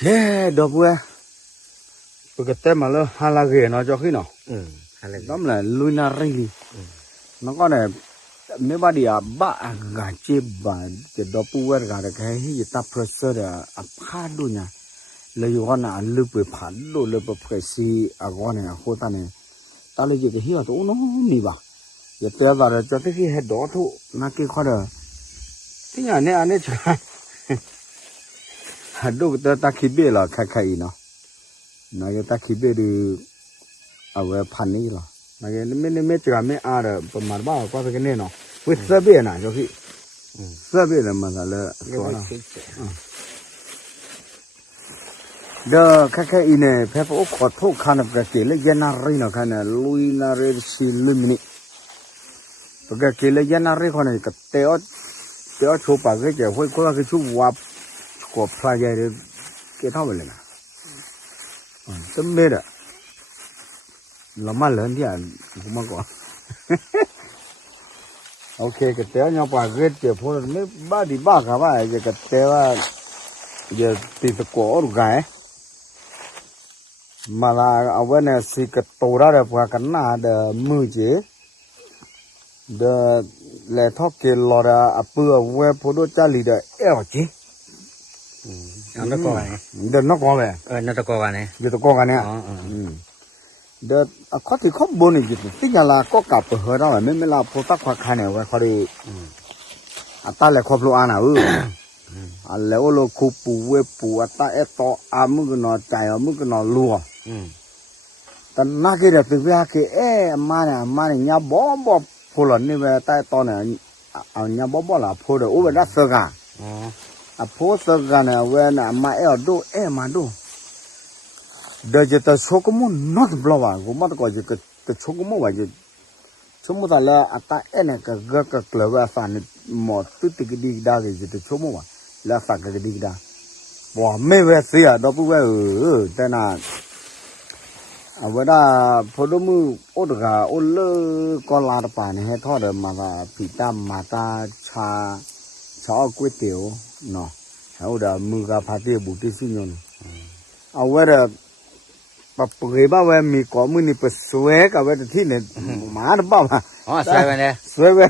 thế đó bữa bữa cái tem mà lo hai là ghế nó cho khi nào đó là lui na ri nó có này mấy bà đi à bà gà chê bà cái đó bữa gà cái gì ta pressure à phá đôi nha lấy con à lưu bị phá đôi lưu bị phải xì à con này khô ta này ta lấy cái hiểu tụ nó mì bà giờ té vào rồi cho tới khi hết đó thu nó kia khó được thế nhà này anh ấy chả đôi ta khi biết là khai nó cái ta khi biết được ở về pan này là cái mấy chỗ mấy à rồi mà bảo qua cái này nó với sơ biết nè cho khi sơ biết là mà là số nào đó khai này phải có khó thấu khăn cái gì lấy dân nari nó khăn là lui nari xí lui mini cái gì lấy dân nari khăn này cái teo chụp vào cái gì hơi có cái chụp vào của playa đấy cái thao vậy nè tấm mê đó là má lớn thì cũng mà có ok cái teo nhau vào cái gì phô mấy ba đi ba cả ba cái teo giờ tìm được cổ được cái mà là ở bên này xí cái tổ ra được và cái nào được mưa chứ được lẽ thoát cái lò ra à bữa về phố đô cha lì được eo chứ nó có này được nó có vậy nó có này giờ tôi có cái này được có thì có bốn này chứ tức là có cả bữa hồi đó là mấy là phố tắc khoa khai này và khoa đi ta lại khoa lúa ăn nào lỡ lo khu bù về bù ta ép to mức cái nó chạy mức cái nó lúa ta nãy cái đó từ cái mà này nhà bó phô lần này về tay to này nhà bó là phô được ở bên đó sơ gà phô sơ gà này về là mà ở đâu mà đâu đời giờ ta số có muốn nó thì bao à cũng mà có gì cái số có muốn vậy chứ số muốn là ta này cái lỡ về sản một tí cái đi đa cái gì cái số muốn là sản cái đi đa bỏ mê về xí à đó bữa về thế nào với đó phổ đô mưu ô được à ô lơ con la đập này hay thôi được mà là bị mà ta cho quê tiểu nó hay là mưu gặp phải tiêu bút tiêu xin nhon với đó bà bưởi bao về mì có mưu ni bớt xuế cả với thì này má nó bao mà xuế về này xuế về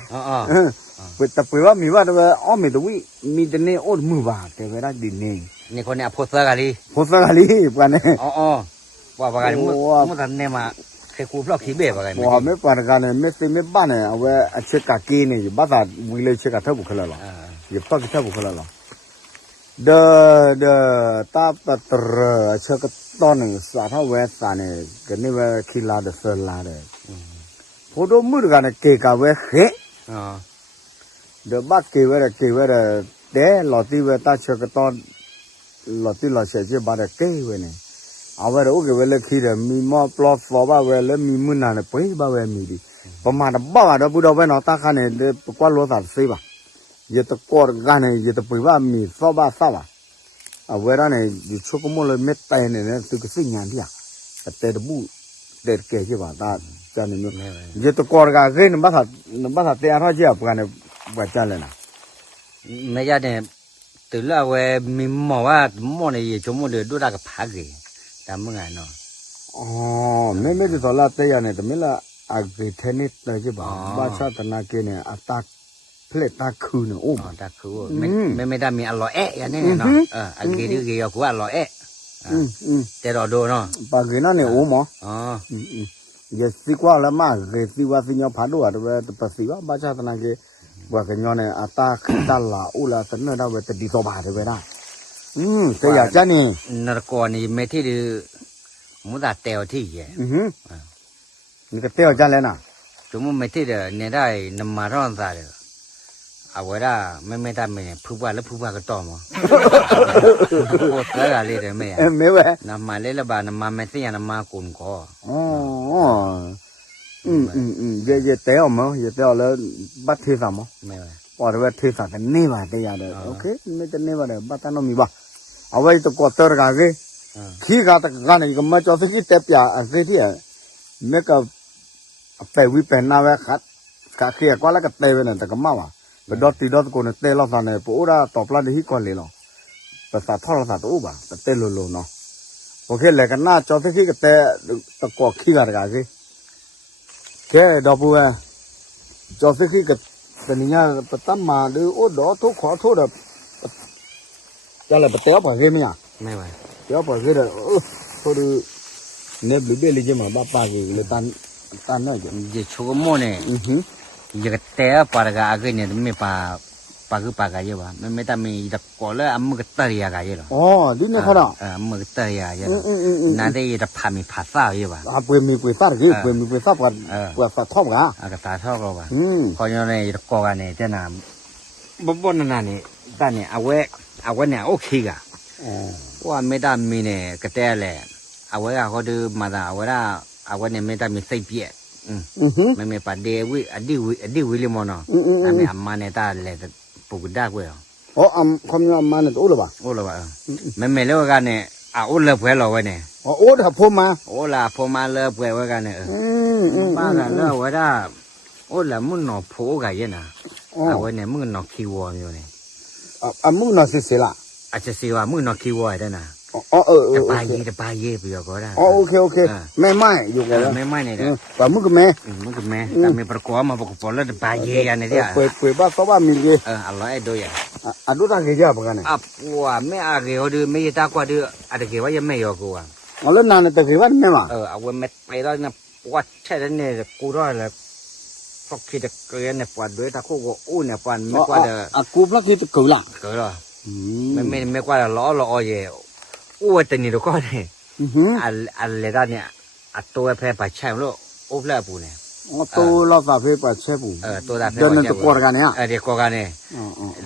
bớt tập bưởi bao mì bao đó mì đó mì đó này ô mưu vào thì với đó đi nàyนี่คนเนี่ยโพสต์กันดิป่ะเนี่ยว่าปากกันมุทันเนี่ยมาเคยคูพลอกขี้เบ็ดปากกันไม่ป่ะกันเนี่ยไม่บ้านเนี่ยเอาไว้เช็คกากีเนี่ยอยู่บ้านวิเลเช็คกาเท่าบุคคลหรออยู่ปักเท่าบุคคลหรอเดตาปัตรเช็คกตอนเนี่ยสาธารณเวสานเนี่ยกันนี่เวคิลาเดสลาเดพอดูมือกันเนี่ยเกกาเวเขเดบ้าเกเวเดหลอดที่เวตาเช็คกตอนหลอดที่หลอดเสียบ้านเกเวเนี่ยเอาไว้เราเก็บไว้เลยขี้เดี๋ยวมีหม้อปลอดฟอบ้าไว้แล้วมีมือหนาเนี่ยไปบ้าไว้มีดีประมาณบ้าเดี๋ยวพูดเอาไว้นอตาขันเนี่ยเดี๋ยวกว่าล้อสัตว์สิบ่ะยิ่งตะกอดกันเนี่ยยิ่งตะปุยบ้ามีฟอบ้าซาบ่ะเอาไว้แล้วเนี่ยอยู่ชั่วโมงเลยเม็ดไตเนี่ยตัวก็สิ่งงานที่อ่ะแต่เดี๋ยวบูเด็ดเกศใช่ป่ะตาจานเนี่ยยิ่งตะกอดกันเกินบ้าสัตว์เตะอะไรเจ้าพวกเนี่ยว่าจานเลยนะไม่ใช่เนี่ยตัวละเว้มีหมอว่าหมอเนี่ยชั่วโมงเดียวดูได้กับพักเลยแต่เมื่อไงเนาะไม่ได้ตลาดแต่ยังเนี่ยแต่ไม่ละอาเกเทนิสเลยใช่ป่ะบ้านชาตินาเกเนี่ยอัตราเพลตาคืนเนี่ยโอ้ตาคือไม่ได้มีอร่อยอย่างนี้เนาะอาเกดื้อเกี่ยวกับอร่อยแต่เราดูเนาะปากเกนั่นเนี่ยโอ้หมออย่าสิกว่าละมากเกสิว่าสิญญาผ่านด้วยแต่ภาษีว่าบ้านชาตินาเกว่ากันย้อนเนี่ยอัตราขึ้นตลาดอุลาสันเนอร์ได้เวทดีต่อบาทเลยนะแต่อยากจะนี่นรกนี่ไม่ที่ดูมุดาเตลที่เย่นี่ก็เตี้ยวจังเลยนะจุ่มไม่ที่เดเนี่ยได้นำมาร้อนซาเดเอาไว้ได้ไม่ได้ไม่ผู้ว่าแล้วผู้ว่าก็ต่อมาโคตรอะไรเลยไม่เว้ยนำมาเล่ละบานำมาไม่เสียนำมากุนก็เยเตี้ยวมั้งเยเตี้ยวแล้วบัตรเทสามั้งไม่เว้ยพอเราเทสากันนี่ว่าเตี้ยเด้อโอเคไม่จะนี่ว่าเด้อบัตรนั้นมีบ้าเอาไว้ตัวกอดเตอร์กันเกขี้กาตะกันนี่ก็มาจอดที่เตปยาเกที่เมก็ไปวิเป็นนาเวขัดกะเขียกว่าแล้วก็เตะไปนั่นแต่ก็มาว่ะไปดอตตีดอตกูเนี่ยเตะเราตอนเนี่ยปูราตอบรับได้ที่ก่อนเลยหรอ ภาษาท่อภาษาตู้บ่าเต้นโลเนาะโอเคเลยกันหน้าจอที่ก็แต่ตะกอกขี้กันสิแค่ดอกบัวจอที่ก็แต่เนี่ยปตั้มมาดูโอ้ดอกทุกขอโทษแบบจะอะไรปเต๋อปะเฮ้ยมั้ย ไม่ไหว เต๋อปะเฮ้ยเด้อโทษดูเนี่ยบลูเบลลี่จะมาบ้าปากเลยตันเนี่ย จะชูกโม่เนี่ยยังเตะปากกาเกเนี่ยไม่ปากกาเยอะวะไม่ทำมีตะกอเลยอันมึงก็เตะยากาเยอะหรออ๋อดิเนี่ยเขาเนาะมึงก็เตะยาเยอะนั่นได้จะพามีภาษาเยอะวะเปิดมีเปิดซาหรือเปิดมีเปิดซากันเปิดซาท่อมกันก็ตาท่อเราวะพอเนี่ยตะกอกันเนี่ยเจ้าน่ะบ่นั่นนี่ตอนนี้เอาไว้เนี่ยโอเคกะว่าไม่ได้มีเนี่ยก็เตะแหละเอาไว้เขาดูมาได้เอาไว้เนี่ยไม่ได้มีใส่เปียไม่ปะเดวิอดีวิลิมอนอันนี้อามาเนี่ยตาเลยปลูกได้กว่าอ๋อคำนี้อามาเนี่ยโอ้ละบ่โอ้ละบ่ไม่เลิกกันเนี่ยโอ้เลิกเพื่อเราไว้เนี่ยอ๋อโอ้ถ้าพ่อมาโอ้ละพ่อมาเลิกเพื่อไว้กันเนี่ยป้าละเลิกไว้ได้โอ้ละมึงหนอโผล่กันยันนะเอาไว้เนี่ยมึงหนอคิวอยู่เนี่ยมึงหนอเสียละอาจจะสิว่ามึงหนอคิวได้นะอ๋อจะไปเย่ไปก็ได้อ๋อโอเคไม่อยู่กันแล้วไม่เนี่ยแต่มึงก็แม่แต่มีประกอบมาประกอบแล้วจะไปเย่กันเนี่ยเปิดบ้านเขาว่ามีเย่อะไรด้วยอ่ะดูตาเกี่ยวกับกันเนี่ยว่าไม่อะไรเขาดูไม่ตากว่าดูอะไรเกี่ยวว่ายังไม่ยอกูอ่ะแล้วนานแต่เกี่ยวว่าไม่มาเอาไว้ไม่ไปแล้วนะว่าใช่แล้วเนี่ยกูรอดแล้วพอคิดจะเกินเนี่ยปวดด้วยตาคู่กูอู้เนี่ยปวดไม่กว่าเด้อกูพลักคิดจะเกิดละเกิดหรอไม่กว่าล้อเย่อู้แต่นี่เราก็เนี่ยอะไรด้านเนี่ยตัวแพร่ไปใช่ไหมลูกอู้แพร่ปูเนี่ยตัวเราสาเพไปใช่ปูตัวแพร่เดินตะกอกันเนี่ยเดี๋ยวกอกันเนี่ย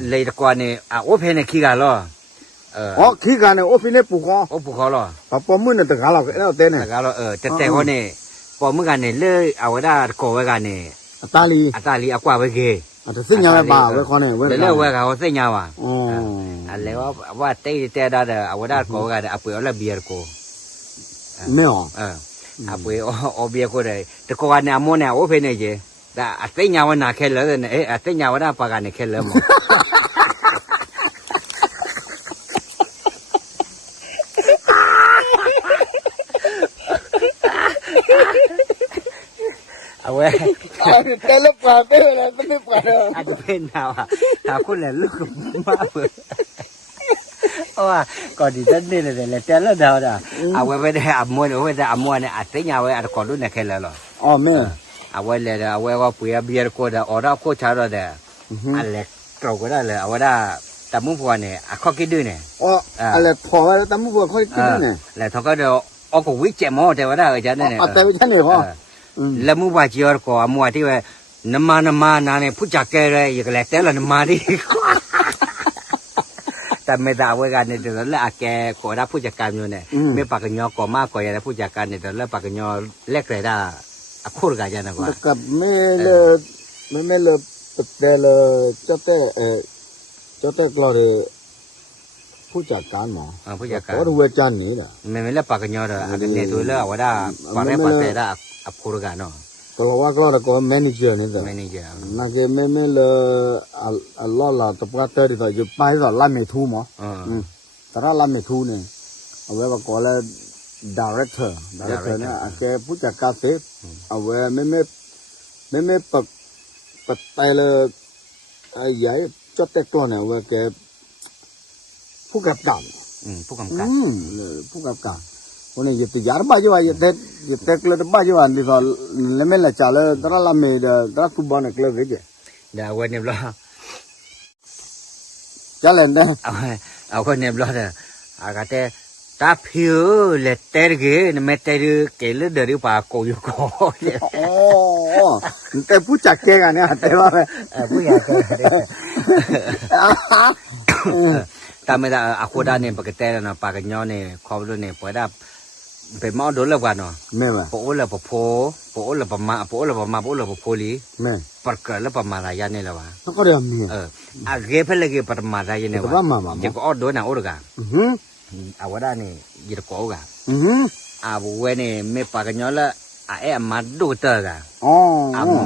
เลยตะกอเนี่ยอู้แพร่เนี่ยขี้กันหรอขี้กันเนี่ยอู้พี่เนี่ยปูเขาหรอปอมือเนี่ยตะกาเราเนี่ยเต้นเนี่ยตะกาเราแต่เขาเนี่ยปอมือกันเนี่ยเลยเอาไว้ได้กอไว้กันเนี่ยตาลีเอากว่าไว้เกยแต่สิ่งยังไงบ้าไว้เขาเนี่ยเดี๋ยวไว้เขาสิ่งยังวะอะไรว่าเตะได้เอาไว้ได้กอกันเอาไปเอาละเบียร์กูไม่หรอเอาไปเอาเบียร์กูเลยแต่กอกันเนี่ยมั่วเนี่ยโอ้เพนเนี่ยเจแต่สิ่งยังว่าน่าแค่เลยเนี่ยสิ่งยังว่าได้ปากกันเนี่ยแค่เลยมั้งเอาไว้แต่ละปลาเป็นอะไรไม่ปลาอาจจะเป็นหาคนแหละลูกมาเปิดว่าก่อนที่จะนี่เลยแต่ละดาวน่ะเอาไว้ไม่ได้อามัวเอาไว้ได้อามัวเนี่ยอาจจะยังไว้อาจจะก่อนรุ่นเนี่ยแค่แล้วหรออ๋อไม่เอาไว้เลยเอาไว้ว่าปุ๋ยเบียร์ก็ได้ออร่าก็ช้าแล้วเด้ออะไรเราก็ได้เลยเอาไว้ได้แต่มุ่งพัวเนี่ยข้อคิดด้วยเนี่ยอ๋ออะไรพอแล้วแต่มุ่งพัวข้อคิดด้วยเนี่ยแล้วเขาก็เดี๋ยวเอาก็วิจัยมั่วแต่ว่าได้อาจารย์เนี่ยแต่วิจัยเนี่ยพ่อแล้วมุ่งว่าเจียวก็มัวที่ว่าน้ำมันนาเนี่ยผู้จักแกเลยอย่างไรแต่ละน้ำมันดิแต่ไม่ได้ไว้กันเนี่ยเดี๋ยวแล้วแกขอรับผู้จัดการอยู่เนี่ยไม่ปากกันยอก่อมากกว่าอย่างผู้จัดการเนี่ยเดี๋ยวแล้วปากกันยอแลกเลยได้คู่กันยังไงกว่ากับไม่เลยแต่เลยเจ้าแต่กลัวเลยผู้จัดการหมอผู้จัดการก็รู้ว่าจานนี้แหละไม่แล้วปากกันยอเลยอันนี้ตัวแล้วว่าได้ปากได้ปากได้คู่กันเนาะก็ว่าก็แล้วก็แมเนเจอร์นี่แหละนั่นคือไม่เลยล้อละตัวประเตอร์ที่ตัวอยู่ไปก็ลาไม่ทูมั้งแต่ถ้าลาไม่ทูเนี่ยเอาไว้ว่าก็แล้วดีเรคเตอร์เนี่ยแกผู้จัดการเสร็จเอาไว้ไม่ปัดไตเลยไอ้ใหญ่จดแต่กล้องเนี่ยว่าแกผู้กำกับผู้กำกับวันนี้ยึดยาบ้าจ้ายึดกลุ่มบ้าจ้านี่ก็เล่มละจ้าเลยตระละเมดตระคุบานกลุ่มเด็กเดี๋ยววันนี้บล้อจ้าเล่นนะเอาวันนี้บล้อเนี่ยอากาศตาผิวเล็ดเตอร์เกนไม่เตอร์เกลือเดือดป่าโกยุโกโอ้แต่ผู้จัดเก่งอ่ะเนี่ยแต่ว่าผู้ใหญ่เก่งแต่ไม่ได้อาคูด้านเนี่ยปกติแล้วนะปากกันย้อนเนี่ยความรู้เนี่ยพอได้เป็นหม้อโดนแล้วกันเนาะไม่ไหวพอแล้วพอแล้วประมาพอแล้วพอลีไม่ปากกันแล้วประมาณอะไรเนี่ยแหละวะก็เดี๋ยวมีเก็บไปเลยเก็บประมาณอะไรเนี่ยวะจะก็โดนนะโอ้รกันเอาว่าได้เนี่ยยืดโก้กันเว้เนี่ยไม่ปากกันย้อนแล้วมาดูเตอร์กัน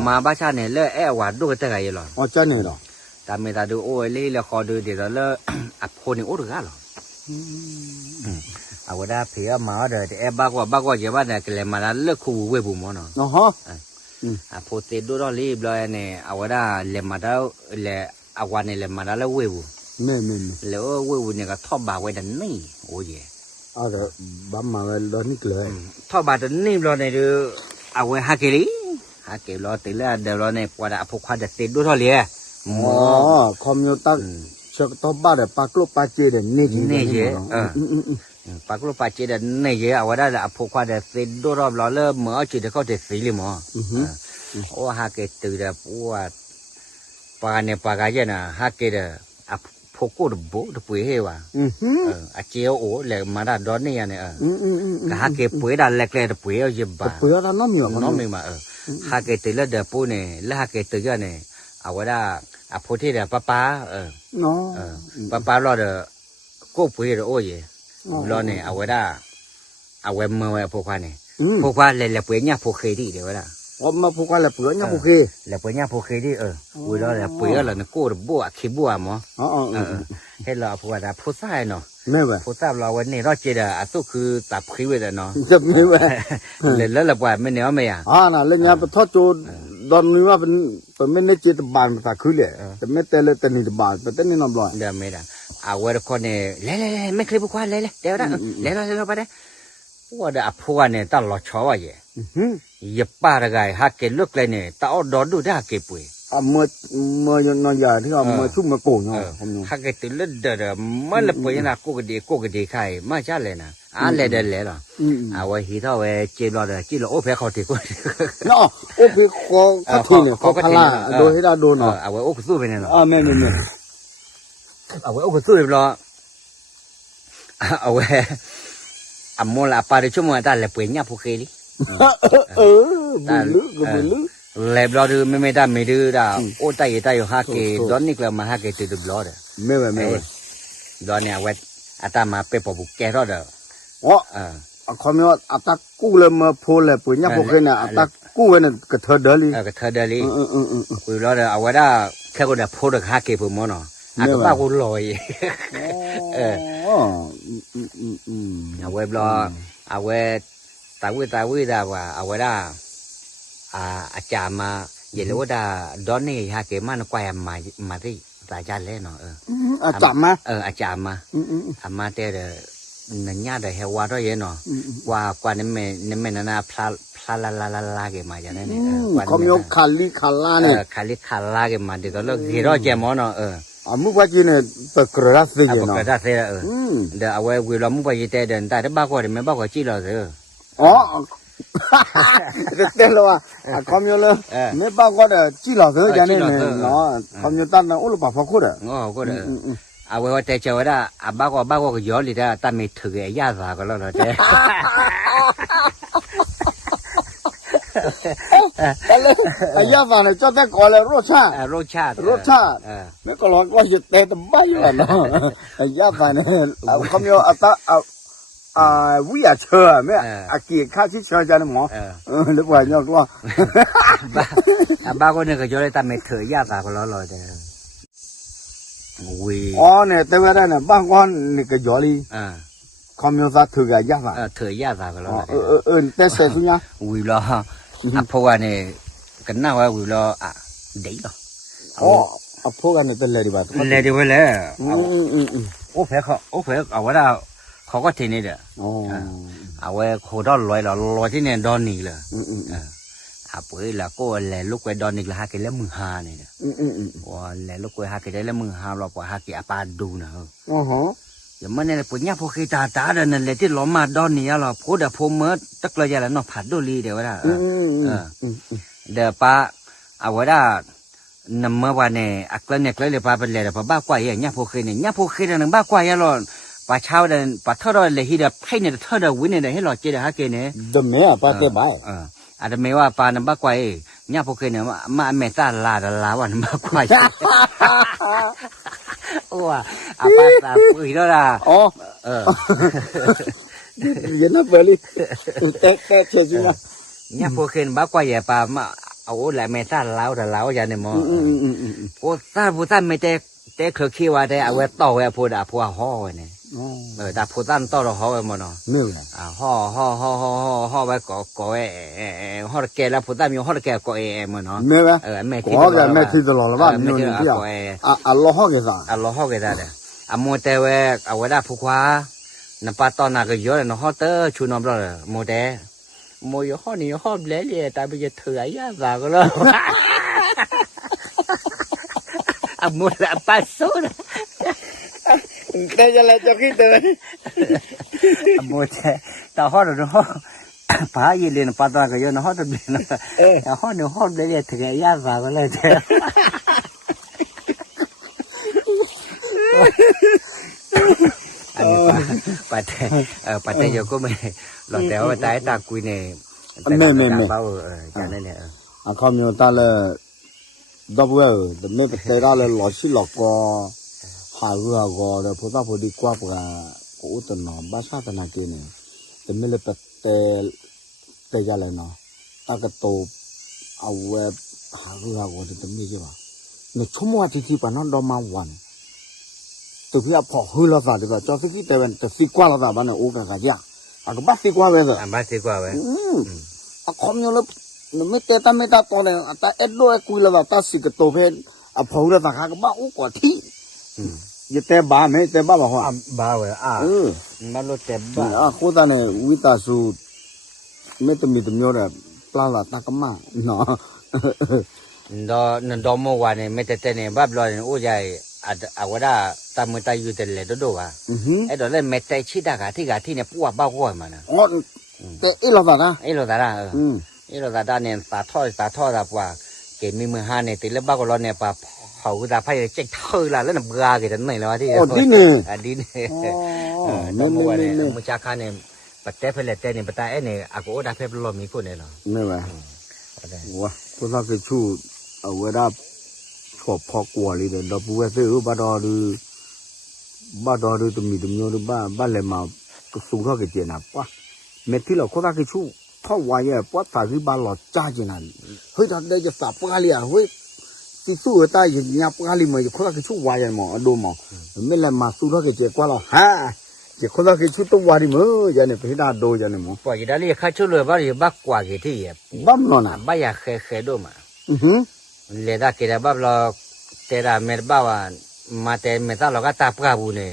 มาบ้านชาเนี่ยแล้วว่าดูเตอร์กันยังหรอจ้าเนี่ยหรอแต่ไม่ได้ดูโอ้ยเลยแล้วขอดูเดี๋ยวแล้วพอเนี่ยโอ้รกันหรอ เอาว่าได้เพียมาเด้อแต่บ้ากว่าจะว่าเนี่ยก็เลยมาแล้วเลิกคู่เว้ยบุ๋มเนาะ เนาะฮะ พอเสร็จดูรอรีบเลยเนี่ยเอาว่าได้เลยมาแล้วเลยเอาวันเนี่ยเลยมาแล้วเว้ยบุ แม่ แล้วเว้ยบุเนี่ยก็ทอบบ่าไว้ดันนี่โอ้ย เอาเด้อบ้ามาเวลานี่เลย ทอบบ่าดันนี่รอเนี่ยดูเอาไว้ฮักเกลีฮักเกลรอติแล้วเดี๋ยวรอเนี่ยกว่าจะพกควาจะเสร็จดูรอเลย อ๋อคอมมิวตักเชือกตัวบ้าเด้อปากลูกปาเจเด้นี่จี ปากลูกปาเจเด้นี่เยเอาว่าได้ละพกควาจะเสร็จดูรอบรอเริ่มเหมือนเอาจีเด็กเขาจะสีเลยมั้งโอ้ฮักเกตื่นเด้อปวดปากเนี่ยปากอะไรนะฮักเกเด้อพกกูดบุดปุยเฮวะเจียวโอ้เลยมาได้ดอนนี่เนี่ยก็ฮักเกปุยได้เล็กๆปุยเอาเยอะบ้า ปุยอะไรน้ำอยู่ น้องมีมาฮักเกตื่นแล้วเด้อปูเนี่ยแล้วฮักเกตื่นก็เนี่ยเอาว่าได้พูดที่เด้อป้าเนาะ ป้ารอเด้อกูปุยเด้อโอ้ยรอเนี่ยเอาว่าได้เอาไว้เมื่อไว้พวกควาเนี่ยพวกควาเลยปุยเนี่ยพวกเคยดีเดี๋ยวว่าผมมาพวกอะไรเปลือกเนี่ยพวกเคแล้วปุยเนี่ยพวกเคยดีปุยรอเลยปุยแล้วเนี่ยกูบัวขี้บัวมั้งให้เราพวกว่าพูดใส่เนาะ ไม่ไหว พูดใส่เราวันนี้เราเจอตัวคือตับขี้ไว้เนาะ จะไม่ไหว เลยแล้วเราว่าไม่เหนียวไม่อ่ะ น่ะเรื่องนี้ไปทอดจูดอนนี้ว่าเป็นไม่ได้จิตบานภาษาคือเลยแต่ไม่แต่เลยแต่นี่บานแต่นี่น้ำร้อนเดี๋ยวไม่ได้เอาไว้คนเนี่ยเลยไม่เคยพูดว่าเลยเดี๋ยวนะเลยไปได้ว่าเดี๋ยวพวกเนี่ยตั้งรอชอว่าเย่อย่าป้าอะไรฮักเกลุกเลยเนี่ยตั้งเอาดอนดูได้ฮักเกปุยเมื่อนอนยาที่เมื่อชุ่มมาโกงเนาะฮักเกตื่นแล้วเด้อมันเลยปุยนะกูก็ดีใครมาจ้าเลยนะเลยเด้อเลยหรอเอาไว้ที่เท่าไว้จีรอเด้อจีรอโอ้เพ่เขาตีกูเนาะโอ้เพ่เขาทีเนี่ยเขาพลาโดยให้ได้โดนเนาะเอาไว้โอ้สู้ไปเนี่ยเนาะไม่เอาไว้โอ้สู้ไปรอเอาไว้มอลาปาริชั่วโมงตาเลยปุยเนี่ยพวกเคลีบุลึเลยบลอดูไม่ได้ไม่ดื้อด่าโอ้ตายอยู่ฮักเกดอนนี่กลับมาฮักเกติดบลอเด้อไม่ดอนเนี่ยเวทอาตามาเปปบุกแกรอเด้อคอมมิวอัตกู้เลยมาพูดเลยปุ๋ยเนี่ยพวกเนี่ยอัตกู้เนี่ยกระเทเดลี่กระเทเดลี่คุยรอเด้อเอาไว้ได้แค่คนเดียวพูดฮักเกปุ่มมั้งเนาะก็บ้ากูลอยเอาไว้บลอเอาไว้ตาวิได้ว่าเอาไว้ได้อาจารย์มาอย่ารู้ว่าดอนนี่ฮักเกมันกว่ามาที่ตาจานเล่นเนาะอาจารย์มาอาจารย์มาแต่เดนั่นญาติเฮวาด้วยเนาะกว่านี่ไม่นาพลาเกมาอย่างนั้นเนี่ยเขามีคาลาเนี่ยคาลาเกมาเดี๋ยวเราเฮโร่เจมอเนาะมุกว่าจีเนี่ยตะกระสิเนาะตะกระสิเดี๋ยวเอาไว้วิลมุกว่าจีแต่เดินแต่บ้ากว่าไม่บ้ากว่าจีเราเถอะเต้นแล้วอ่ะคอมมิวเลยไม่บ้ากว่าเด้อจีเราเถอะอย่างนี้เนาะคอมมิวตันนะโอ้ลูกป่าฟักคู่เด้อก็เด้อเอาไว้ว่าแต่เจ้าว่าบ้ากว่าก็ย้อนเลยได้แต่ไม่ถือยาสาก็แล้วเด้ยาสาเนี่ยเจ้าแต่ก่อนเลยรสชาติไม่ก็ร้อนก็จะเตะตะใบอยู่เนาะยาสาเนี่ยคอมมิววิยาเชื่อไหมกี่ข้าชิเชื่อจันหมอหรือว่าเนี่ยก็บ้าก็เนี่ยก็ย้อนเลยแต่ไม่ถือยาสาก็แล้วเด้เนี่ยแต่ว่าเนี่ยบางคนนี่ก็ย้อนเลยคอมมิวนิสต์ถือยาสาถือยาสาก็แล้วแต่เสร็จเนี่ยวิลาเพราะว่าเนี่ยกันน่าว่าวิลาเดี๋ยวพวกกันเนี่ยเป็นเลยดีบ้างเลยดีไปเลยโอ้เพ่เอาไว้เขาก็ทีนี้เด้อเอาไว้โคดอนลอยที่เนี่ยดอนนี่เลยปุ๋ยแล้วก็แหล่ลูกไว้ดอนนี่ละฮักเกล้มือหาเนี่ยว่าแหล่ลูกไว้ฮักเกล้มือหาเราก็ฮักเกอปาดูนะอย่างมันเนี่ยปุ๋ยเนี่ยพวกขี้ตาเดินนั่นเลยที่ล้อมาดอนนี่เราพูดเดี๋ยวพูดเมื่อตะกร้อยแล้วเนาะผัดดูลีเดี๋ยวว่าเดี๋ยวป้าเอาไว้ได้นำเมื่อวันเนี่ยอักเล่เนี่ยเลยป้าเป็นเลยป้าบ้ากว่าอย่างเนี่ยพวกขี้เนี่ยพวกขี้นั่นบ้ากว่าอย่างเราป้าเช้าเดินป้าเท่าไรเลยที่เดียบให้เนี่ยเท่าเดียววิ่งเนี่ยให้หลอดเจเดฮักเกเนี่ยดมเนี่ยป้าเตะบ่ายอาจจะไม่ว่าปานบ้ากว่าเนี่ยพวกเนี่ยมาเมตตาลาวันบ้ากว่าโอ้อาป้าตาปุ๋ยแล้วล่ะยันนับเบลี่เตะเชื่อจุนะเนี่ยพวกเนี่ยบ้ากว่าอย่าป้ามาเอาแหละเมตตาลาวอย่างเนี่ยมั้งพวกท่านไม่แต่เคยคิดว่าแต่เอาไว้ต่อไว้พูดห่อเนี่ย แต่ผู้ตั้นต่อเราเขาไปหมดเนาะ ไม่เลย ห่อไปก่อห่อแก่แล้วผู้ตั้นมีห่อแก่ก่อหมดเนาะ ไม่ไหม แม่ที่ ก็แม่ที่ตลอดแล้วบ้าน ไม่ นี่ ที่ ที่ ก่อ อ่ะล้อห้องกันซะ เราห่อกันได้มัวแต่ว่าเอาไว้ได้ผู้คว้าน้ำปลาตอนนั้นก็เยอะเลยเนาะห่อเตอร์ชูน้ำเราเลยมัวแต่มัวอยู่ห่อนี่ห่อเละๆแต่ไปจะถือไอ้ยาสาก็แล้วมัวแต่ปลาสู้นะ แต่จะอะไรจะคิดเลย มัวแต่ห่อเราห่อพายีเลยน้ำปลาตอนก็เยอะเนาะห่อตัวเดียวนะห่อนี่ห่อเละๆถือไอ้ยาสาก็เลยเจ้าอันนี้ปัดแต่โยก็ไม่หลอกแต่ว่าตายตาคุยเนี่ยเบาจานนั่นเนี่ยอ่ะเขามีตาเลยดับเบิ้ลแต่ไม่แต่ได้เลยหลอดชิหลอกก็หาเรื่องก็เดี๋ยวพอตาพอดีกว่าปะก็อุตนอบ้าชาตินาเกเนี่ยแต่ไม่เลยแต่ยังไงเนาะตากระโตเอาเว็บหาเรื่องก็จะไม่ใช่ป่ะเนี่ยชั่วโมงที่ปะนั่นดอมาวันตัวพี่พอหื้อแล้วซะเดี๋ยวจะสิแต่เป็นจะสิกว่าแล้วซะบ้านเนี่ยโอ้กันกันจ้ะอ่ะก็บ้าสิกว่าเว้ยซะบ้าสิกว่าเว้ยอ่ะคอมอยู่แล้วไม่เตะตาไม่ตาตัวเนี่ยตาเอ็ดด้วยคุยแล้วตาสิกตัวเพนอ่ะพอแล้วซะก็บ้าโอ้กว่าที่ยิ่งแต่บ้าไม่แต่บ้าบ่ฮะบ้าเว้ยบ้าโลแต่บ้าอ่ะโคตรเนี่ยวิตาสูไม่ต้องมีตัวเดียวปลาละตากมาเนาะดอมวันเนี่ยไม่แต่เนี่ยบ้าลอยโอ้ใหญ่เอาว่าได้ตามมือตาอยู่แต่เลยดูว่าไอ้ดอกเล่นเม็ดใจชิดากาที่เนี่ยปัวบ้าก้อยมันนะอ๋อแต่อีหลอดนะอีหลอดนะอีหลอดเนี่ยสาท่อแบบว่าเก็บมีมือห้าเนี่ยติดแล้วบ้าก็ร้อนเนี่ยปะเขาก็จะพายเจ๊กเท่าละแล้วน่ะเบื่อกี่ตันไหนแล้วที่อ๋อดีเนี่ยดีเนี่ยดอมวันเนี่ยมือจักรเนี่ยปัจเจกเพลเต้เนี่ยปัจจัยเนี่ยอากูได้เพลลมีคนเนี่ยเนาะไม่ไหวว้าพวกเราคือชูเอาไว้ได้ชอบพอกลัวเลยเดี๋ยวเราพูดว่าซื้อบ้าดอดูตัวมีตัวเงี้ยบ้าเลยมาก็สู้เขาเกี่ยนะป้าเม็ดที่เราคนละคือชูท่อวายป้าตาคือบ้านเราจ้าจีนั่นเฮ้ยตอนเด็กจะสับปะเลยเฮ้ยที่สู้ตายอย่างเงี้ยปะเลยมาคนละคือชูวายหมอดูหมอไม่เลยมาสู้เขาเกี่ยกว่าเราฮะเกี่ยคนละคือชูตัววายมั้งอย่างนี้พี่ดาดูอย่างนี้มั้งปล่อยได้เลยข้าช่วยเลยบ้าอยู่บ้ากว่ากี่ที่บ้ามนอนอ่ะบ้าอยากเคยดูมาเลยได้กี่ได้บ้าเราแต่ละเม็ดบ้าว่ามาแต่เม็ดตาเราก็ตาปลาบุเนี่ย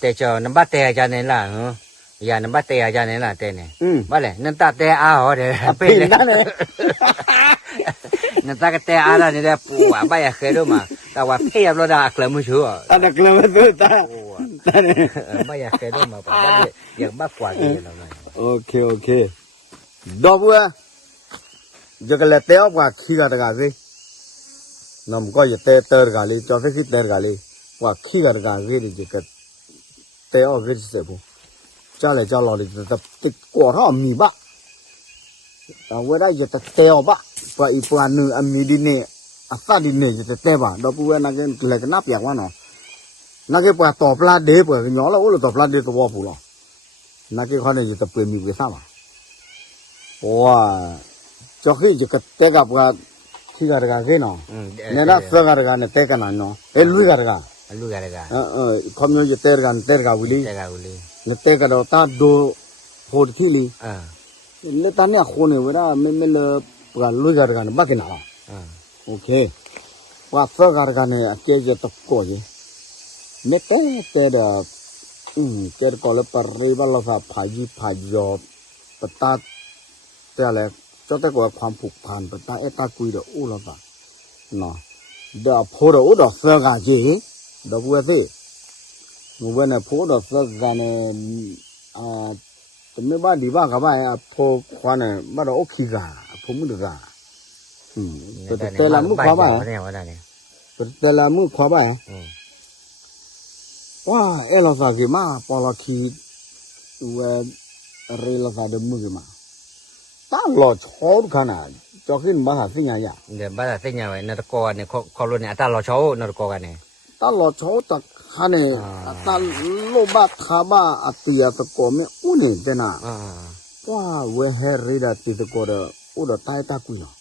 แต่เจ้าน้ำบ้าแต่อาจารย์เนี่ยล่ะอย่าน้ำบ้าแต่อาจารย์เนี่ยล่ะแต่เนี่ยบ้าเลยนั่นตาแต่อาเหรอเดี๋ยวเป็นนั่นเลยนั่นตาก็แต่อาแล้วเนี่ยปูอ่ะบ้าอยากเคยดูมาแต่ว่าเพียบเราได้เคลมชัวตาเคลมชัวตาเนี่ยบ้าอยากเคยดูมาบ้าอยากบ้ากว่ากี่เราเลยโอเคดอกบัวจะก็เลยเตะออกว่าขี้กันกันสิน้ำก็จะเตะกาลีจอดขี้เตะกาลีว่าขี้กันกันสิจะก็เตะออกก็จะเสียบุจ้าเลยจ้าหล่อเลยจะติดกว่าเขามีบ้าแต่ว่าได้จะเตะออกบ้าพออีกวันหนึ่งมีดินเนี่ยอาซาดินเนี่ยจะเตะบ้าดอกบัวนั่งกันเลยก็นับอย่างว่าเนาะนั่งกันปลาตอบปลาเดือบก็ย้อนแล้วโอ้เราตอบปลาเดือบก็ว่าผู้หรอนั่งกันเขาเนี่ยจะเปลี่ยนมีเวซ่าบ้าว้าจอขี้จะก็เตะกับว่าขี้กันกันสิเนาะเนี่ยนะเสือกันกันเนี่ยเตะกันเนาะลุยกันคอมมิวจะเตะกันวิลีเนี่ยเตะกันเราตาดูโหดที่ลีเนี่ยตาเนี่ยคนเนี่ยเวลาไม่เลยปลาลุยกันบ้ากินอะไรโอเคว่าเสือกันเนี่ยเจ๊จะตะโกนเนี่ยเตะเจ๊ก็เลยปริบาลฟ้าพายุปตาเตะอะไรจะแต่ก็ความผูกพันปตาเอตาคุยเดออู้ละบ้าเนาะเดี๋ยวพอเดออู้ดอกเสือกันจีเดี๋ยวพูดสิเมื่อเนี่ยพอเดอเสือกันเนี่ยจะไม่บ้าดีบ้ากับบ้าพอควานเนี่ยบ้าเราโอเคกันพอมึงดูกันแต่ละมุขความบ้าแต่ละมุขความบ้าว้าเอลซ่ากี่มาพอเราคิดว่าเรื่องซ่าเดิมมึงกี่มาตาหล่อชอบขนาดจอขึ้นบ้าสิ่งอย่างเดี๋ยวบ้าสิ่งอย่างไรนัดกอเนี่ยเขาลุ้นเนี่ยตาหล่อชอบนัดกอกันเนี่ยตาหล่อชอบแต่ขันเนี่ยตาโลบ้าขาบ้าอัตยาตะกอไม่อุ่นเนี่ยเจ้าน่ะว้าเวเฮริดาติตะกอเดออุดตายตาคุยเนาะ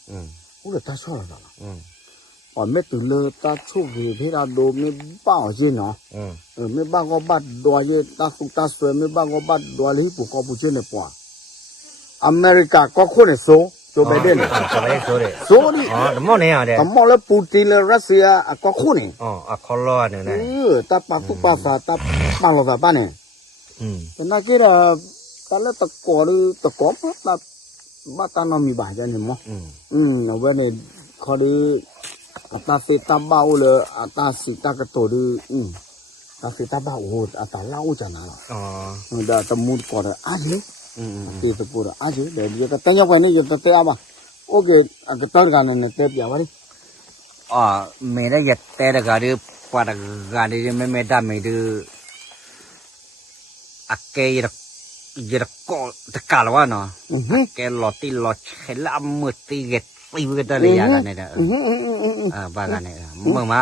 อุดตาชอบแล้วล่ะ còn mấy từ lơ ta chúc gì thế là đồ mấy bao gì nó อืม mấy bao có bắt đùa gì ta phụ ta xuôi mấy bao có bắt đùa lý của có bù trên này quả America có khuôn này số cho bé đến จะไปโซเด้ số đi อ๋อแต่หม้อเนี่ยเด้ tầm mò là Putin là Russia có khuôn này อ๋ออะคอลอเนี่ยนะ ta bắt tu bắt sa ta bắt lo sa ba này อืม cái này kia là ta lấy ta cỏ đi ta cỏ ta bắt ta nó mì bài cho nên mà อืม ở bên này khó đi ta sẽ ta bao là ta sẽ ta cái tổ đi ta sẽ ta bao hồ ta lau chẳng nào อ๋อ đã ta muốn cỏ là ai chứ อืม thì ta bùa là ai chứ để giờ ta tay nhau quay này giờ ta tay à ok cái tao cái này tay giờ vậy อ๋อเมได้ยัดแต่ละกาดือปาดกาดือไม่ได้ไม่ดืออะเกยยระก็ตะกาลวะเนาะแกหลอดตีหลอดเห็นละมือตีเกตตีมือกันเลยกันเนี่ยบ้ากันเนี่ยมึงมา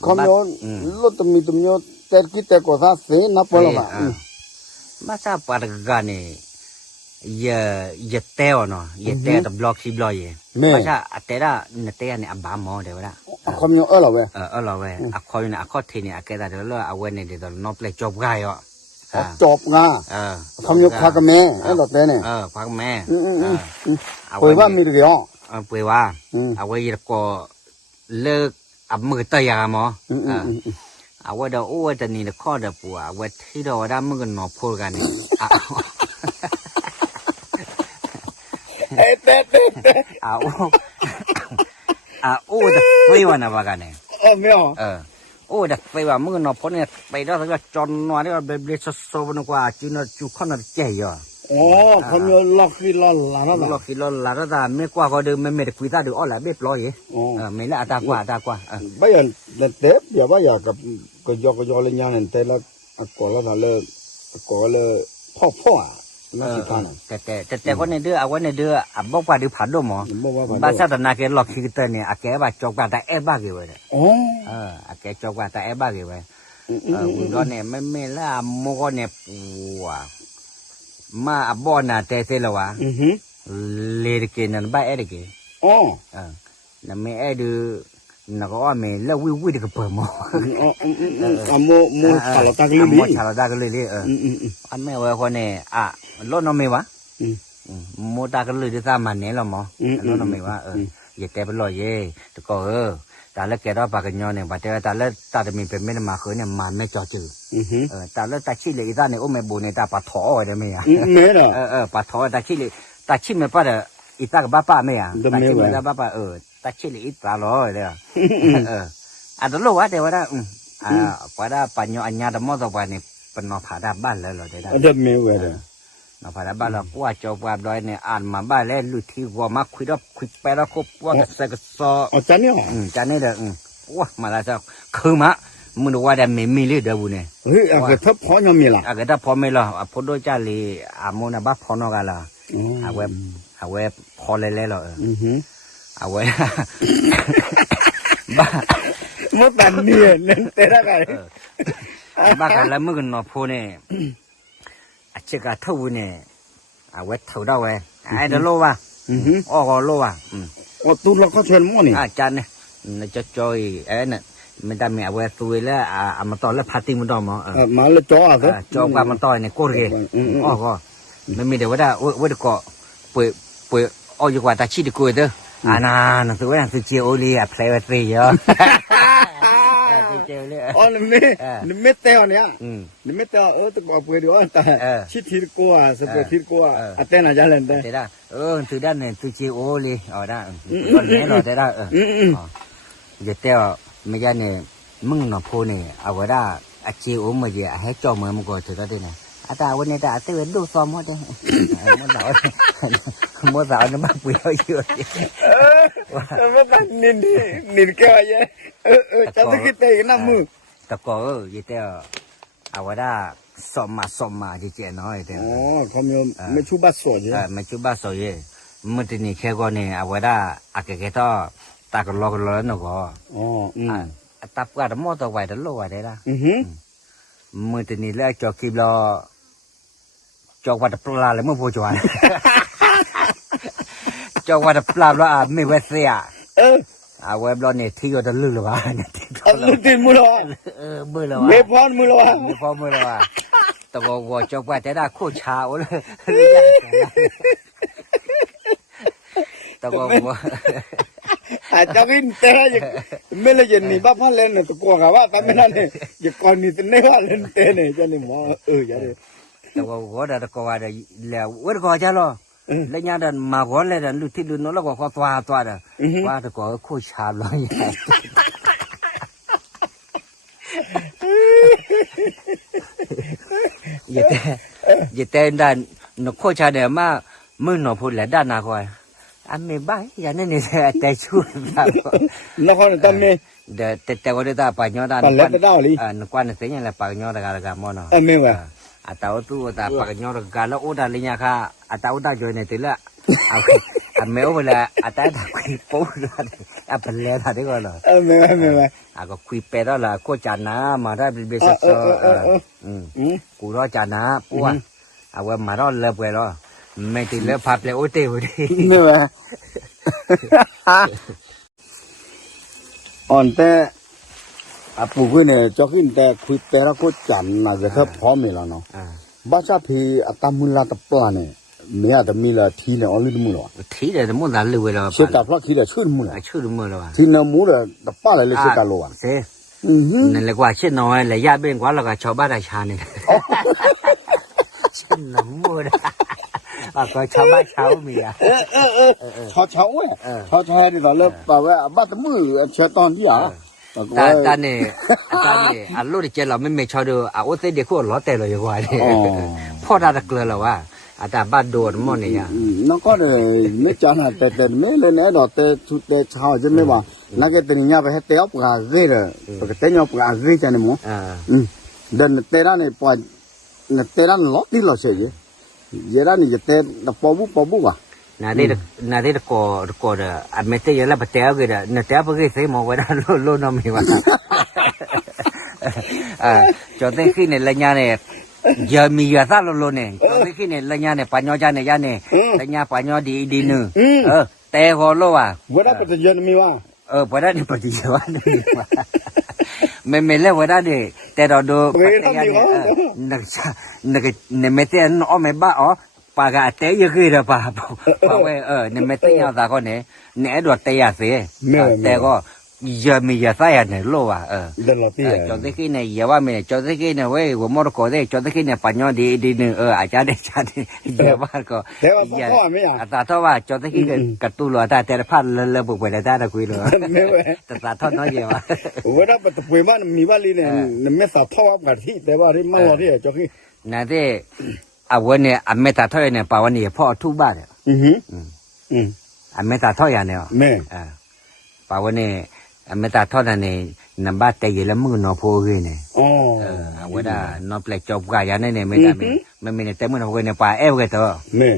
không nhớ lúc tụi nhớ tay kia tay của ta sẽ nắp vào mà มาซาปาดกาเนี่ยอย่าเตะเนาะอย่าเตะแต่บล็อกซีบล็อกยี่มาซาเตะละเนี่ยเตะเนี่ยบ้าหมอเดี๋ยวละ không nhớ ở đâu vậy เราเว้ยคอยเนี่ยคอยทีเนี่ยแกแต่เดี๋ยวเราเอาไว้เนี่ยเดี๋ยวน้องเพลย์จบง่ายอ่ะ chọc nga không nhớ khoa cái mẹ ở đâu thế này พักแม่ quay qua mi được không ป่วยว่าเอาไว้แล้วก็เลิกอับมือเตยามอเอาไว้เดี๋ยวโอ้จะนี่เดี๋ยวข้อเดี๋ยวปัวเอาไว้ที่เราได้มือกันหนอพูดกันเนี่ยเอาโอ้จะไปวันนะว่ากันเนี่ย ไม่เอาโอ้เด็กไปว่ามึงนอพเนี่ยไปแล้วก็จอนนัวนี่ว่าเบลสโซนกว่าจีนจูขนาดเจ๋ยอ่ะkhông nhớ lọc khi lo là nó ล็อกกิโลละก็ได้ไม่กว่าก็เดิมไม่ได้คุยตาดูอ๋อแหละเบ็ดลอยไม่ละตากว่าbây giờ là tết giờ bây giờ cái do lên nhau này tết là có là lơ có là phò à nó chỉ cái này แต่ก็ในเดือเอาไว้ในเดือบอกว่าดูผ่านดูหมอบ้านชาตินาเกล็อกคิดเตอร์เนี่ยแกว่าจอกว่าแต่เอบ้ากี่วันแกจอกว่าแต่เอบ้ากี่วันวิโรเนี่ยไม่ละโมก็เนี่ยปัวมาบ่อน่ะแต่เสร็จแล้ววะเลดเกนั่นบ้าเอดเกนั่นไม่เอดูนักว่าไม่ละวิดก็เปิดหมอโมชาลตากเลยโมชาลตากเลยอันไม่ว่าคนเนี่ยล้นน้ำไม่วะโมตากเลยที่ตามมันเนี่ยหรอหมอล้นน้ำไม่วะอย่าแต่เป็นรอยเย่แต่ก็แต่ละแกเราปากกันย้อนเนี่ยแต่ละตาจะมีเป็นไม่ได้มาเคยเนี่ยมันไม่จ่อจืดแต่ละตาชี้เลยอีตาเนี่ยโอ้แม่บุญเนี่ยตาปะท้อได้ไหมอ่ะไม่หรอปะท้อตาชี้เลยตาชี้ไม่ป้าเด้ออีตากับป้าไม่อ่ะตาชี้ไม่ได้ป้าตาชี้เลยอีตาล้อเลยอันนั้นรู้ว่าเดี๋ยวว่าว่าได้ปัญญาอัญญาดมอตวันเนี่ยเป็นนอผาดาบ้านแล้วเหรอเดี๋ยวได้ไม่เว้ยนอผาดาบ้านเราว่าจบว่าดอยเนี่ยอ่านมาบ้านแล้วลุยที่ว่ามาคุยรับคุยไปแล้วก็ว่าก็ใส่ก็ซอจานเนี่ยจานนี้เด้อว่ามาแล้วจะคือมามึงดูว่าได้ไม่มีเลยเดี๋ยวบุเนี่ยเฮ้ยก็ถ้าพอยังมีล่ะก็ถ้าพอไม่ล่ะพอโดยจ้าเลยโมนะบ้าพอนอกันล่ะเอาไว้พอเลยเหรอเอาไว้บ้าไม่เป็นเนี่ยนั่นแต่ละกันบ้ากันแล้วมึงก็นอพูเนี่ยเจ้าก็ทูเนี่ยเอาไว้ทูได้ไว้ไอ้เดี๋ยวโลว่ะก็โลว่ะตูเราก็เชิญมั่วนี่จานเนี่ยน่าจะจอยเนี่ยไม่ได้ไม่เอาไว้ตัวแล้วมาต่อแล้วพาติ้งมันต่อมาแล้วจ่อจ่อว่ามันต่อเนี่ยโกรธก็ไม่มีเดี๋ยวว่าได้ว่าเดี๋ยวก็ป่วยอยู่กว่าตาชีดีกว่าเด้อนั่นตัวนั้นตัวเจียวเลยเพลย์ไปเยอะเจียวเลยนี่ไม่เตะเนี่ยนี่ไม่เตะตัวบอกป่วยดีว่าแต่ชีทีกว่าสเปรทีกว่าแต่น่าจะเล่นได้ได้ตัวด้านเนี่ยตัวเจียวเลยได้ตอนนี้เราได้อย่าเตะไม่ใช่เนี่ยมึงนอพูเนี่ยเอาไว้ได้เจียวมาเยอะให้จอมือมันก็ถือได้เนี่ยแต่วันนี้แต่ตัวดูซ้อมหมดเลยมดสาวนี่มากเปรี้ยวเยอะไม่ต้องนินแก่เยอะจะต้องคิดเตะน้ำมือแต่ก็ยี่เตะเอาไว้ได้ซ้อมมาจีเจน้อยเตะเขาไม่ชูบัสโซ่ยไม่ชูบัสโซ่ยมื่อที่นี่แค่ก็เนี่ยเอาไว้ได้อาเกะต่อตากรอแล้วหนูก็ตับกันมอตัวไว้ตลอดไว้ได้ละมื่อที่นี่แล้วจอกีบรอจอกวัดปลาเลยมึงพูดจวนจอกวัดปลาแล้วไม่เวสีอ่ะ อาเว็บเราเนี่ยที่ก็จะลืมเลยว่าเนี่ยที่ lu tin mu lo มือเลย me ว่า pon mu lo ไม่พอมือเลยว่าแต่ว่าจบว่าจะได้โคตรชาเลยแต่ว่า a jokin tera je mele je ni ba phan len to ko ga ba ta me na ne je kon ni te ne wa len te ne je ni mo ya de แต่ว่าได้ก็ว่าได้แล้วว่าก็จะรอแล้วเนี่ยดันมาก่อนเลยดันลุที่ลุนแล้วก็ตัวเด้อว่าแต่ก็โคตรชาเลยอย่าแต่ดันนกโคชาเดมามือหนอพูดแหละด้านนาคอยอันไม่บ้าอย่าเนี่ยเนี่ยแต่ช่วยแบบ no ko ta me เดี๋ยวแต่ว่าได้ปากยอดด้าน pa le ta da li นกวันเสียงอะไรปากยอดกันมอนะ me wa อาตาตู้ตาปากยอดกันแล้วโอ้ดาลิญาค่ะอาตาอุตาจอยในตีละเอาอันเมลไปละอาตาทำคุยปุ๊บอ่ะเป็นแล้วท่านี้ก็เลย me wa อ่ะก็คุยไปแล้วล่ะก็จานนะมาได้เป็นเบสเซอร์กูรอจานนะปุ๊บเอาว่ามาได้เลิกไปแล้วไม่ติดเลิกพับเลยโอ้เต๋อดิ me wa on te a pu ku ne jokin te khu te ra ko chan na ge tha pho me la no อ่า ba cha phi atamun la ta pla ne me ya da mi la thi ne only mu lo ทีเดียวจะมุ่งแต่ลืมไปแล้ว se ta pla khi da chhu mu la ชื่อมือแล้ว thi na mu da ta pa la le se ka lo wa เซ่นั่นแหละกว่าเช่นน้อยเลยญาติเป็นกว่าเราก็ชาวบ้านได้ชาเนี่ยเช่นน้ำมืดก็ชาวบ้านชาวมีอ่ะ chao chao we chao chao ni da le pa wa ba ta mu che ton ti ya ตาเนี่ยอันรู้ดิเจเราไม่ชอบดูโอ้เสด็จขั้วล้อแต่เลยกว่าเนี่ยพ่อได้ตะเกลือแล้วว่าอาตาบ้านโดนมั่งเนี่ย nó có để mấy cháu là tè mấy lên đấy đó tè chút tè chào chứ mấy bà nó cái tình nhau phải hết tè ốc gà ghê rồi cái tè nhau gà ghê cho nên muốn đần tè ra này bỏ tè ra lót đi lót gì vậy ra này tè là bỏ bút à นาทีตะโกเด้ออันไม่เตยแล้วปะเตะก็เด้อเนี่ยเตะพวกนี้ใส่หมอไว้ด้านโลน้ำมีว่าจอดได้ขึ้นเนี่ยระยะเนี่ยยามียาซาโลเนี่ยจอดได้ขึ้นเนี่ยระยะเนี่ยปัญญาจานเนี่ยยาเนี่ยระยะปัญญาดีนึงแต่หัวโลว่ะ vậy đó phải giờ mi wa พอได้เนี่ยปฏิเสธว่าไม่เล่นว่าได้เนี่ยแต่เราดูปัจจัยเนี่ยนักเนี่ยไม่เตะน้อไม่บ้าอ๋อปากเตะเยอะขึ้นแล้วป่ะป่ะเว้ยเนี่ยไม่เตะยาวตาก็เนี่ยดวดเตะยาเสียแต่ก็ยามียาใส่เนี่ยโลว่ะđần lót đi จอดได้ขึ้นเนี่ยอย่าว่าไม่จอดได้ขึ้นเนี่ยเว้ยหัวมรกตได้จอดได้ขึ้นเนี่ยปัญญาดีนึงอาจารย์ได้ชาติอย่าว่าก็ตาเท่าว่าจอดได้ขึ้นกระตุ้นหล่อแต่ละพันเลยบุกไปได้ตะคุยเลยแต่ตาเท่าน้อยเดียว vậy đó phải quay mà mi ba li này mấy sao thao áp cả thiแต่ว่าที่มาว่าที่cho khi นั่นที่วันเนี่ยอันเมตาเท่าเนี่ยป่าวันนี้พ่อทุบบ้านเนี่ยอันเมตาเท่าอย่างเนี่ย mẹ ป่าวันนี้อันเมตาเท่านั้นเนี่ยน้ำบ้านแต่ยี่ละมือนอโพกิเนี่ยวันน่ะนอเปลกจบกายอย่างนี้เนี่ยไม่ได้ไม่เนี่ยแต่มือนอโพกิเนี่ยป่าเอวกันตัว mẹ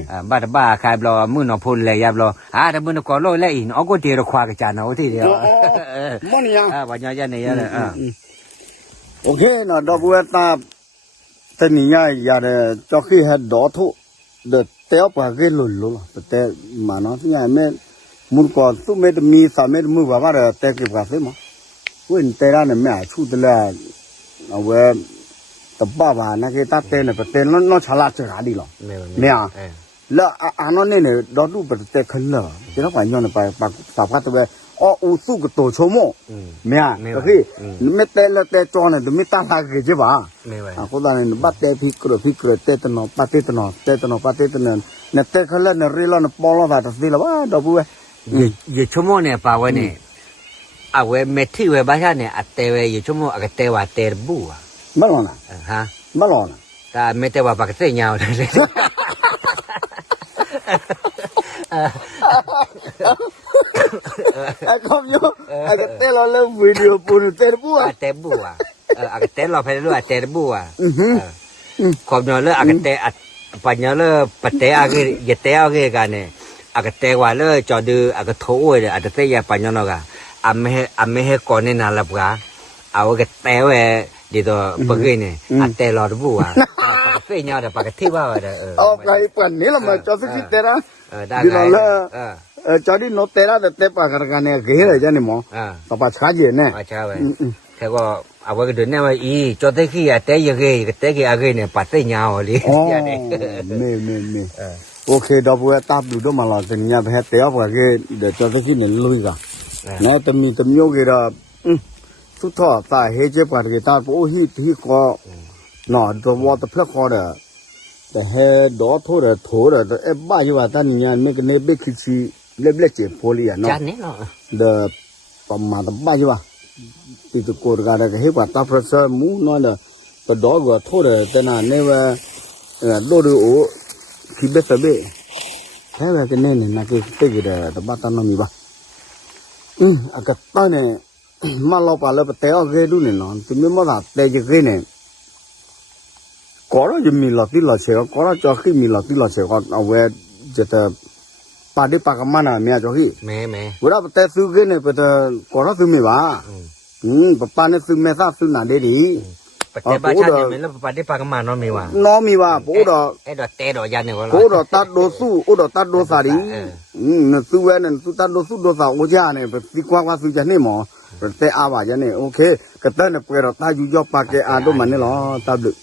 บ้าใครบล้อมือนอโพเลยยับล้อแต่มือนอโกโลเลยอีกเอาก็เดียวควากระจานเอาที่เดียว มันยัง วันนี้ยันเนี่ยเลยโอเคเนาะดอกบัวตาแต่นี่ยอย่าเด้จอขี้เฮ็ดดอทุเดเตอปะเกลุลุแต่มาเนาะที่แม่มุนก่อนสุเมตมีสามเมตมือว่าเตะเก็บกาเสมาเว้นเตระเนี่ยแม่ชูตะละเอาไว้ตะบ้าบ้านะqueตาเตเนี่ยเตน้อฉลาดจะหาดีหรอแม่แล้วอันนั้นเนี่ยดอดูเปเตขึ้นแล้วจะต้องไปย้อนไปปากสาพัดตัวอูสู้กับตัวโชโมแม่ก็คือไม่เตะแล้วเตะจอเนี่ยไม่ตั้งหลักเกี่ยวกับก็ตอนนี้บัดเตะพิกร์เตะตนอปาเตตนอเตะตนอปาเตตนเนี่ยเตะขึ้นแล้วเนี่ยรีลอนปอลว่าตัดสิละว่าดอกบัวยี่ชั่วโมงเนี่ยป่าวันนี้เว้เมที่เว้บ้านเนี่ยเตะเว้ยี่ชั่วโมงเตะว่าเตะบัวไม่หรอกนะฮะไม่หรอกนะแต่ไม่เตะว่าปากเตะยาวเลยก็มีเตะเราเล่นวิดีโอปุ่นเตะบัวเตะบัวเตะเราไปเรื่อยเตะบัวความยาวเลยเตะปัญญาเลยปเตะยี่เตะกันเนี่ยเตะว่าเลยจอดูโถเลยเตะยาปัญญาเนาะไม่ให้ก่อนเนี่ยนาลับกะเอาเตะเว้ดีตัวปกติเนี่ยเตะเราดูบัวปากเตะยาวแต่ปากที่ว่าเอาไปปั่นนี่เรามาจอดสักทีเตะนะได้ไง จอดีโนเตระเตปากกันเนี่ยเกยเลยจ้ะนี่หมอ อ่า ต่อไปช้าเย็นเนี่ย อาชาไปแค่ก็เอาไว้ก็เดินเนี่ยว่าอีจอดได้ขี้อ่ะแต่ยังไงแต่กี่อะไรเนี่ยปัดได้ยาวเลย อ๋อ อย่างนี้ เมโอเคดอกบัวตาบดูด้วยมาละแต่เนี่ยไปเตะเอาไปเดี๋ยวจะที่เนี่ยลุยกันเนี่ยแต่มีแต่มีโยกีระสุดท้ายตาเฮเจ็บกันกีตาโอ้ฮีก็หนอตัววัวตะเพื่อคอเด้อแต่เฮดอโทเด้อโถเด้อเอ๊ะบ้าอยู่ว่าตาเนี่ยไม่กันเนี่ยเบกขี้เล็บเจ็บโพลีอ่ะเนาะ จานนี้เนาะ เด้อประมาณตะบ้าอยู่ว่าติดตัวกันก็เฮกว่าตาเพรสมูนอนเด้อตัวดอกก็โทเด้อแต่น่ะเนี่ยว่าโดดูโอคิดเบสเบ้แค่แบบนี้เนี่ยนะคือเตะกันเด้อตะบ้าตาน้องมีบ้าอากาศตอนเนี่ยมาเราไปแล้วไปเตะเอาเกดูเนี่ยเนาะที่ไม่มาเตะจะเกเนี่ยก็เราจะมีหลอดที่หลอดเสียก็เราจะขึ้นมีหลอดที่หลอดเสียก็เอาไว้จะแต่ปาดิปากกันมาน่ะเมียจะขึ้น แม่ เวลาไปเตะซื้อเกเนี่ยไปเตะก็เราซื้อไม่บ้าป้าเนี่ยซื้อไม่ทราบซื้อหนาเดี ปัจจัยบ้านชาติเนี่ยแล้วปัดได้ปากกันมาเนาะมีว่า น้องมีว่าปูดอ ไอ้ดอกเตะดอกยันเนี่ยก็ ปูดอตัดโดสู้ปูดอตัดโดสาดีเนี่ยซื้อเว้นเนี่ยซื้อตัดโดสู้โดสาโอจ้าเนี่ยไปซื้อกว่าซื้อจะเนี่ยหมอแต่อาว่าจะเนี่ยโอเคก็เต้เนี่ยเปิดตาอยู่ยอปากแกอาดูมันเนี่ยหรอตาดึก